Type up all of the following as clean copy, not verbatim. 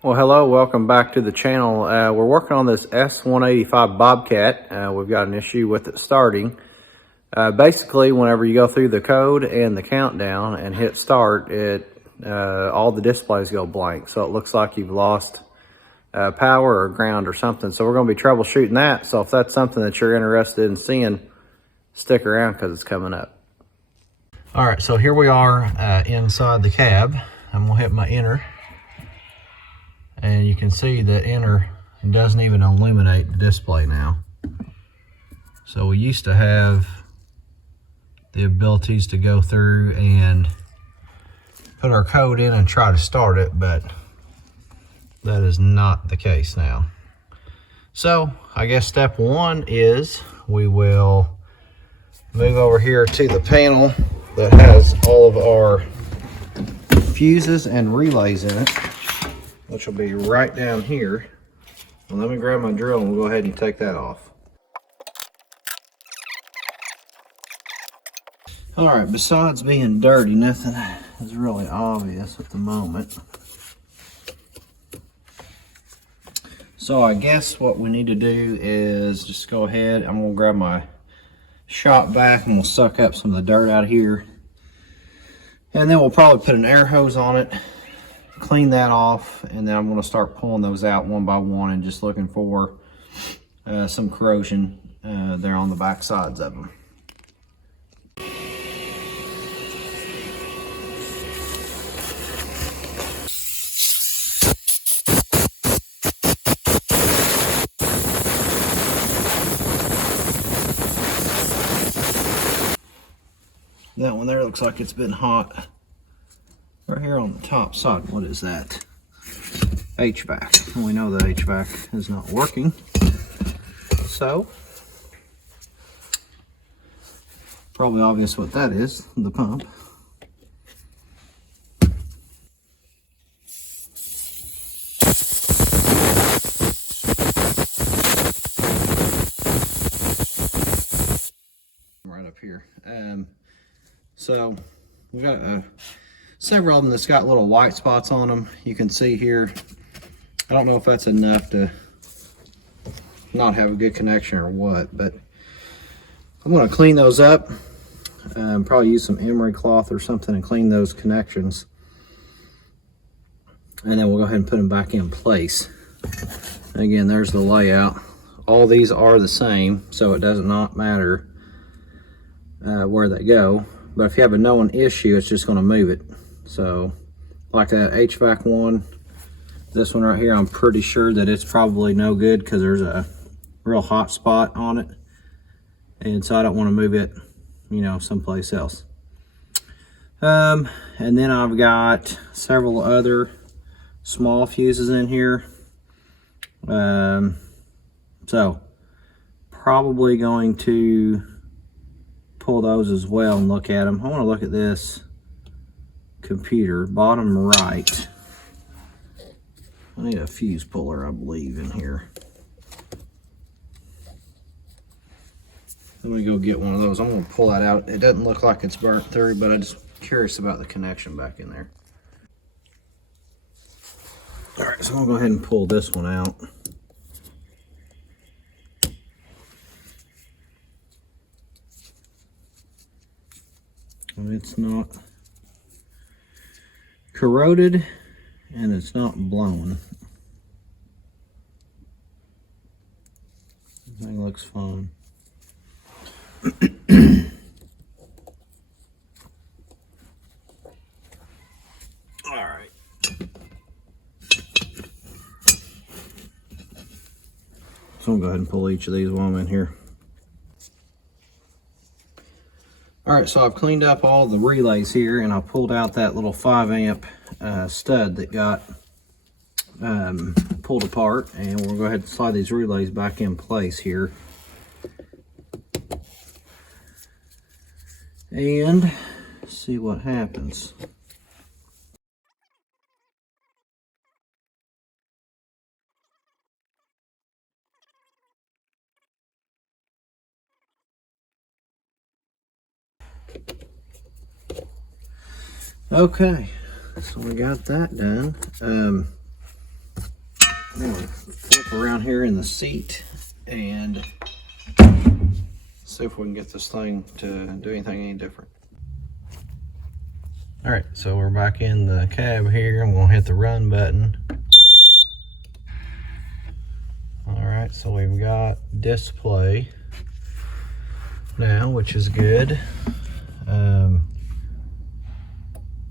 Well, hello, welcome back to the channel. We're working on this S185 Bobcat. We've got an issue with it starting. Basically, whenever you go through the code and the countdown and hit start, all the displays go blank. So it looks like you've lost power or ground or something. So we're going to be troubleshooting that. So if that's something that you're interested in seeing, stick around because it's coming up. All right, so here we are inside the cab. I'm going to hit my enter. And you can see that enter doesn't even illuminate the display now. So we used to have the abilities to go through and put our code in and try to start it, but that is not the case now. So I guess step one is we will move over here to the panel that has all of our fuses and relays in it, which will be right down here. Well, let me grab my drill and we'll go ahead and take that off. All right, besides being dirty, nothing is really obvious at the moment. So I guess what we need to do is just go ahead, I'm gonna grab my shop vac and we'll suck up some of the dirt out of here. And then we'll probably put an air hose on it, clean that off, and then I'm going to start pulling those out one by one and just looking for some corrosion there on the back sides of them. That one there looks like it's been hot. Right here on the top side, what is that? HVAC. And we know that HVAC is not working. So, probably obvious what that is, the pump. Right up here. So, we've got several of them that's got little white spots on them. You can see here, I don't know if that's enough to not have a good connection or what, but I'm going to clean those up. Probably use some emery cloth or something and clean those connections. And then we'll go ahead and put them back in place. And again, there's the layout. All these are the same, so it does not matter where they go. But if you have a known issue, it's just going to move it. So, like that HVAC one, this one right here, I'm pretty sure that it's probably no good because there's a real hot spot on it. And so I don't want to move it, you know, someplace else. And then I've got several other small fuses in here. So, probably going to pull those as well and look at them. I want to look at this computer, bottom right. I need a fuse puller, I believe, in here. I'm gonna go get one of those. I'm gonna pull that out. It doesn't look like it's burnt through, but I'm just curious about the connection back in there. All right, so I'm gonna go ahead and pull this one out. And it's not corroded and it's not blown. Everything looks fine. All right. So I'm gonna go ahead and pull each of these while I'm in here. All right, so I've cleaned up all the relays here and I pulled out that little 5 amp stud that got pulled apart, and we'll go ahead and slide these relays back in place here. And see what happens. Okay, so we got that done. I'm gonna flip around here in the seat and see if we can get this thing to do anything any different. All right, so we're back in the cab here. I'm gonna hit the run button. All right, so we've got display now, which is good. I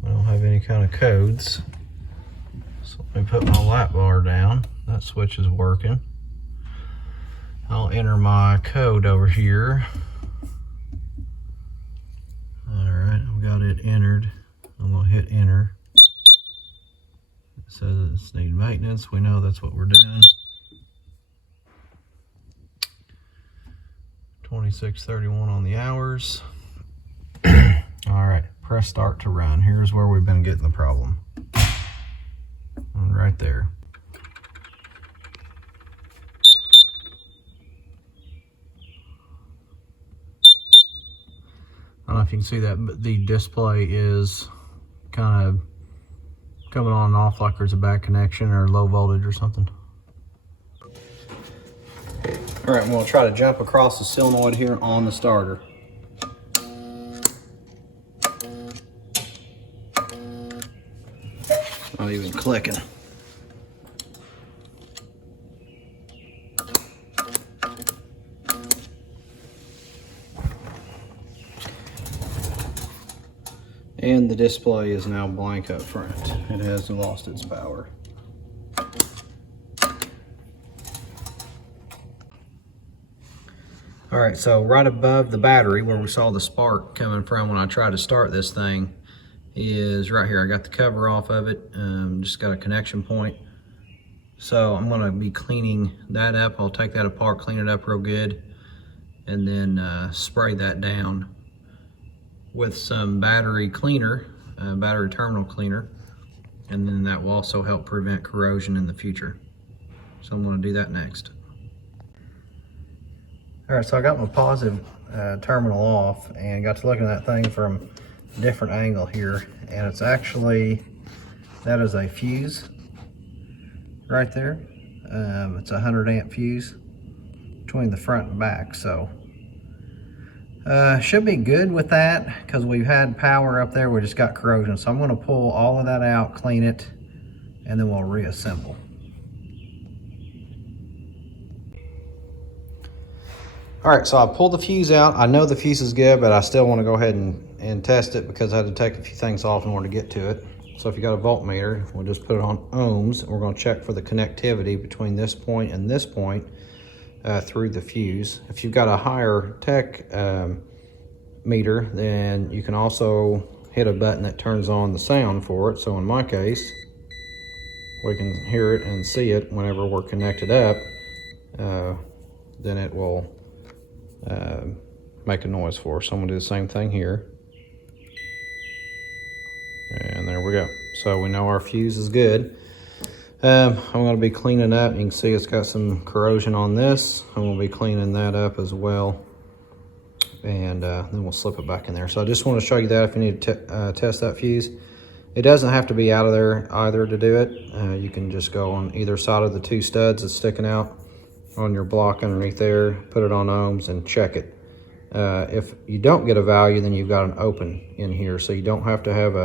don't have any kind of codes. So let me put my lap bar down. That switch is working. I'll enter my code over here. All right, I've got it entered. I'm gonna hit enter. It says it's need maintenance. We know that's what we're doing. 26:31 on the hours. All right, press start to run. Here's where we've been getting the problem. And right there. I don't know if you can see that, but the display is kind of coming on and off like there's a bad connection or low voltage or something. All right, I'm going to try to jump across the solenoid here on the starter. Not even clicking. And the display is now blank up front. It has lost its power. All right, so right above the battery where we saw the spark coming from when I tried to start this thing is right here. I got the cover off of it, just got a connection point. So I'm gonna be cleaning that up. I'll take that apart, clean it up real good, and then spray that down with some battery cleaner, battery terminal cleaner, and then that will also help prevent corrosion in the future. So I'm gonna do that next. All right, so I got my positive terminal off and got to looking at that thing from a different angle here, and it's actually, that is a fuse right there. It's a 100 amp fuse between the front and back, so should be good with that because we've had power up there, we just got corrosion. So I'm gonna pull all of that out, clean it, and then we'll reassemble. All right, so I pulled the fuse out. I know the fuse is good, but I still want to go ahead and test it because I had to take a few things off in order to get to it. So if you got a voltmeter, we'll just put it on ohms, and we're going to check for the connectivity between this point and this point through the fuse. If you've got a higher tech meter, then you can also hit a button that turns on the sound for it. So in my case, we can hear it and see it whenever we're connected up. Then it will make a noise for us. So I'm gonna do the same thing here. And there we go. So we know our fuse is good. I'm gonna be cleaning up. You can see it's got some corrosion on this. I'm gonna be cleaning that up as well. And then we'll slip it back in there. So I just want to show you that if you need to test that fuse. It doesn't have to be out of there either to do it. You can just go on either side of the two studs that's sticking out on your block underneath there, put it on ohms and check it. If you don't get a value, then you've got an open in here, so you don't have to have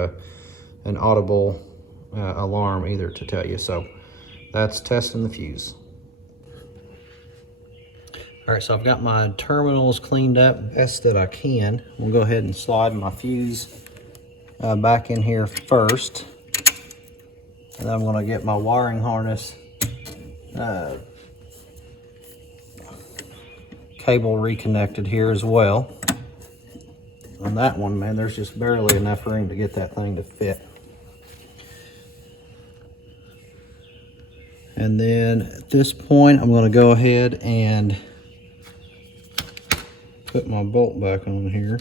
an audible alarm either to tell you. So that's testing the fuse. All right, so I've got my terminals cleaned up best that I can. We'll go ahead and slide my fuse back in here first. And then I'm gonna get my wiring harness cable reconnected here as well. On that one, man, there's just barely enough room to get that thing to fit. And then at this point, I'm going to go ahead and put my bolt back on here.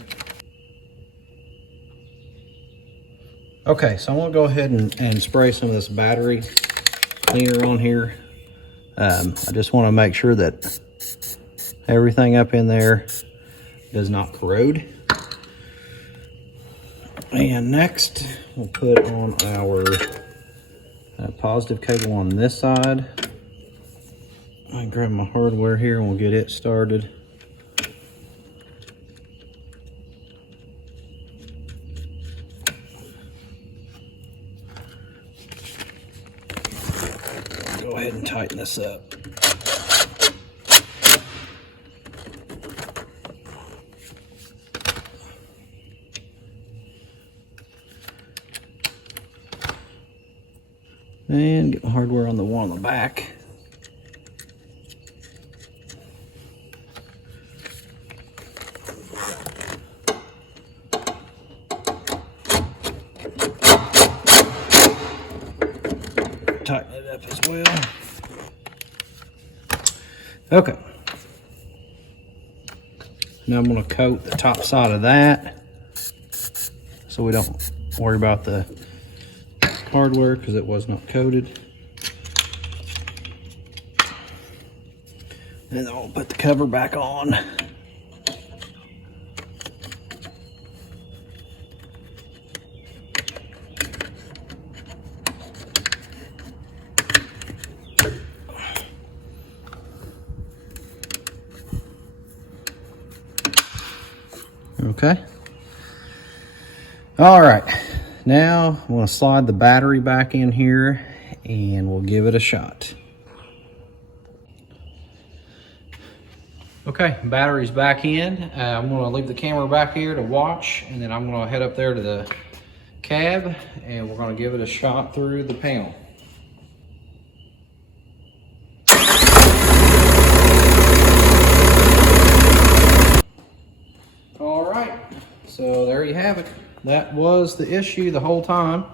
Okay, so I'm going to go ahead and spray some of this battery cleaner on here. I just want to make sure that everything up in there does not corrode. And next, we'll put on our positive cable on this side. I grab my hardware here and we'll get it started. Go ahead and tighten this up. And get my hardware on the one on the back. Tighten it up as well. Okay. Now I'm going to coat the top side of that so we don't worry about the hardware because it was not coated. And then I'll put the cover back on. Okay. All right. Now I'm going to slide the battery back in here and we'll give it a shot. Okay, battery's back in. I'm going to leave the camera back here to watch, and then I'm going to head up there to the cab and we're going to give it a shot through the panel. All right, so there you have it. That was the issue the whole time.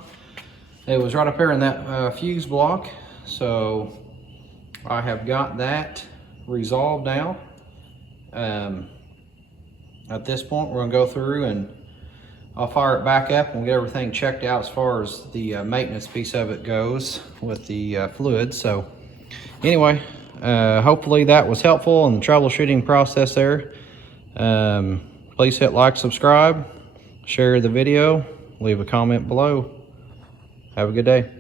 It was right up here in that fuse block. So I have got that resolved now. At this point, we're gonna go through and I'll fire it back up and we'll get everything checked out as far as the maintenance piece of it goes with the fluid. So anyway, hopefully that was helpful in the troubleshooting process there. Please hit like, subscribe, share the video, leave a comment below. Have a good day.